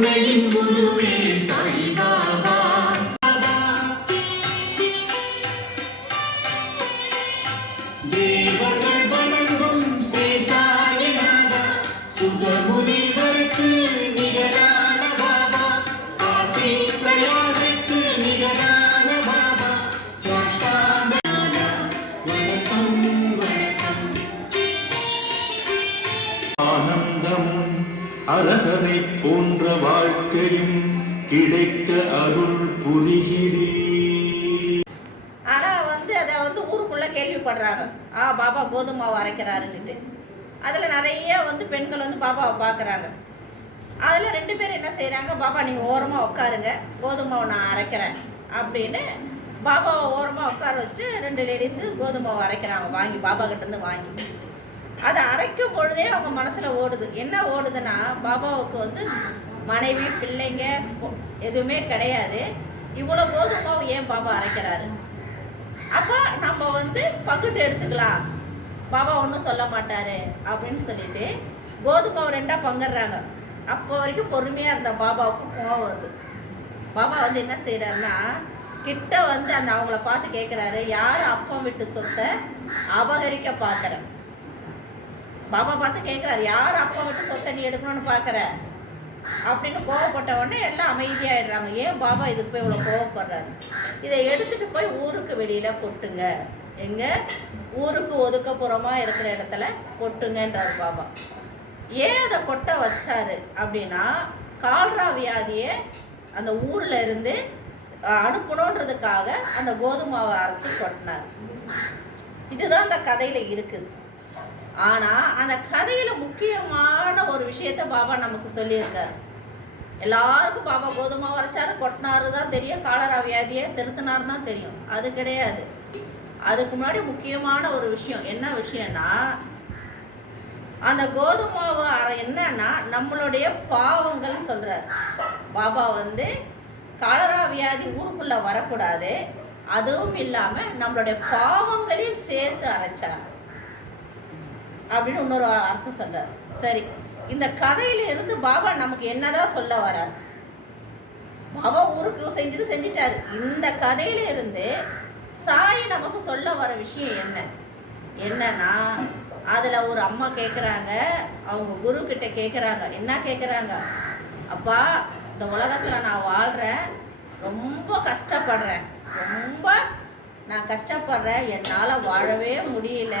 கருணையின் குருவே அரசனை போன்ற வாழ்க்கையும் கிடைக்க அருள் புரிகிறீர். ஆனால் வந்து அதை வந்து ஊருக்குள்ளே கேள்விப்படுறாங்க. ஆ பாபா கோதுமை மாவு அரைக்கிறாருன்னுட்டு. அதில் நிறைய வந்து பெண்கள் வந்து பாபாவை பார்க்குறாங்க. அதில் ரெண்டு பேரும் என்ன செய்கிறாங்க பாபா நீங்கள் ஓரமாக உட்காருங்க. கோதுமாவை நான் அரைக்கிறேன் அப்படின்னு பாபாவை ஓரமாக உட்கார வச்சுட்டு ரெண்டு லேடிஸு கோதுமாவை அரைக்கிறாங்க. வாங்கி பாபா கிட்டேருந்து வாங்கி. அதை அரைக்கும் பொழுதே அவங்க மனசில் ஓடுது. என்ன ஓடுதுன்னா பாபாவுக்கு வந்து மனைவி பிள்ளைங்க எதுவுமே கிடையாது. இவ்வளோ கோதுமை ஏன் பாபா அரைக்கிறாரு? அப்போ நம்ம வந்து பங்குட்டு எடுத்துக்கலாம். பாபா ஒன்றும் சொல்ல மாட்டாரு அப்படின்னு சொல்லிட்டு கோதுமை ரெண்டாக பங்குடுறாங்க அப்போ வரைக்கும் பொறுமையாக இருந்த பாபாவுக்கு கோவம் வருது. பாபா வந்து என்ன செய்கிறாருன்னா கிட்ட வந்து அந்த அவங்கள பார்த்து கேட்குறாரு யார் அப்பம் விட்டு சொத்தை அபகரிக்க பார்க்குறேன் பாபா பார்த்து கேட்குறாரு யார் அப்பா விட்டு சொத்தை நீ எடுக்கணும்னு பார்க்குற அப்படின்னு கோவப்பட்ட உடனே எல்லாம் அமைதியாகிடுறாங்க ஏன் பாபா இதுக்கு போய் இவ்வளோ கோவப்படுறாரு? இதை எடுத்துகிட்டு போய் ஊருக்கு வெளியில் கொட்டுங்க. எங்கே? ஊருக்கு ஒதுக்கப்புறமா இருக்கிற இடத்துல கொட்டுங்கன்றார் பாபா ஏன் அதை கொட்ட வச்சாரு அப்படின்னா கால்ரா வியாதியை அந்த ஊரில் இருந்து அனுப்பணுன்றதுக்காக அந்த கோதுமாவை அரைச்சி கொட்டினார். இதுதான் அந்த கதையில் இருக்குது. ஆனா அந்த கதையில முக்கியமான ஒரு விஷயத்த பாபா நமக்கு சொல்லியிருக்காரு. எல்லாருக்கும் பாபா கோதுமை வரைச்சாரு கொட்டினாரு தான் தெரியும் காலரா வியாதியை திருத்தினாரு தான் தெரியும். அது கிடையாது. அதுக்கு முன்னாடி முக்கியமான ஒரு விஷயம் என்ன விஷயம்னா அந்த கோதுமாவை அரை என்னன்னா நம்மளுடைய பாவங்கள் சொல்றாரு. பாபா வந்து காலரா வியாதி ஊருக்குள்ள வரக்கூடாது. அதுவும் இல்லாம நம்மளுடைய பாவங்களையும் சேர்த்து அரைச்சார். அப்படின்னு இன்னொரு அர்த்தம் சொல்றார். சரி இந்த கதையில இருந்து பாபா நமக்கு என்னதான் சொல்ல வரார்? பாபா ஊருக்கு செஞ்சது செஞ்சிட்டாரு. இந்த கதையில இருந்து சாய் நமக்கு சொல்ல வர விஷயம் என்ன? என்னன்னா அதில் ஒரு அம்மா கேட்குறாங்க அவங்க குரு கிட்ட கேட்குறாங்க என்ன கேட்குறாங்க அப்பா இந்த உலகத்தில் நான் வாழ்கிறேன் ரொம்ப கஷ்டப்படுறேன். ரொம்ப நான் கஷ்டப்படுறேன். என்னால் வாழவே முடியல.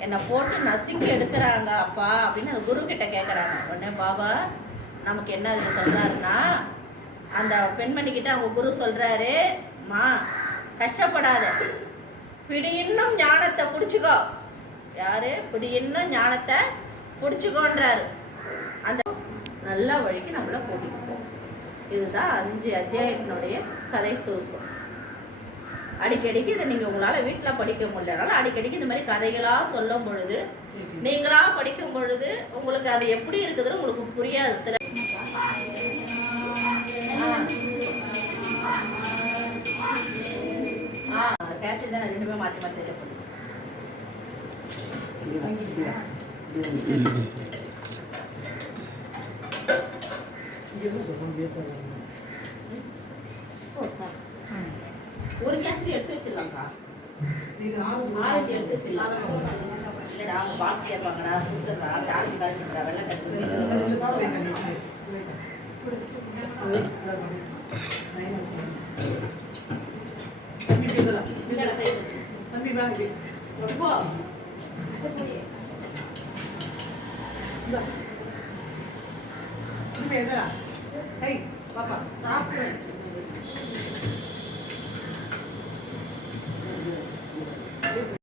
என்னை போட்டு நசுக்கி எடுக்கிறாங்க அப்பா அப்படின்னு அந்த குரு கிட்ட கேட்குறாங்க உடனே பாபா நமக்கு என்ன அதில் சொல்கிறாருன்னா அந்த பெண்மணி கிட்ட அவங்க குரு சொல்கிறாரு மா கஷ்டப்படாத. பிடி இன்னும் ஞானத்தை பிடிச்சிக்கோ. யாரு? பிடி இன்னும் ஞானத்தை பிடிச்சிக்கோன்றாரு. அந்த நல்ல வழிக்கு நம்மளை கூட்டிட்டு போகும் இதுதான் அஞ்சு அத்தியாயத்தினுடைய கதை சுருக்கம் அடிக்கடிக்கு இதை நீங்கள் உங்களால் வீட்டில் படிக்க முடியலனால அடிக்கடிக்கு இந்த மாதிரி கதைகளாக சொல்லும் பொழுது நீங்களா படிக்கும் பொழுது உங்களுக்கு அது எப்படி இருக்குதுன்னு உங்களுக்கு புரியாது. சில ஆ கேசட் தான் நான் ரெண்டுமே மாற்றி மாற்றி தெரியப்படுது ஒரு கேசரி எடுத்து வச்சிடலாம்க்கா ஆரஞ்சு எடுத்து வச்சிடலாம் இல்லைடா அவங்க பாஸ் கேட்பாங்கடா கொடுத்துட்றா யாருக்கு கட்டுறா வெள்ளை கட்டு இந்த இடத்த வச்சு ரொம்ப சாப்பிட்டு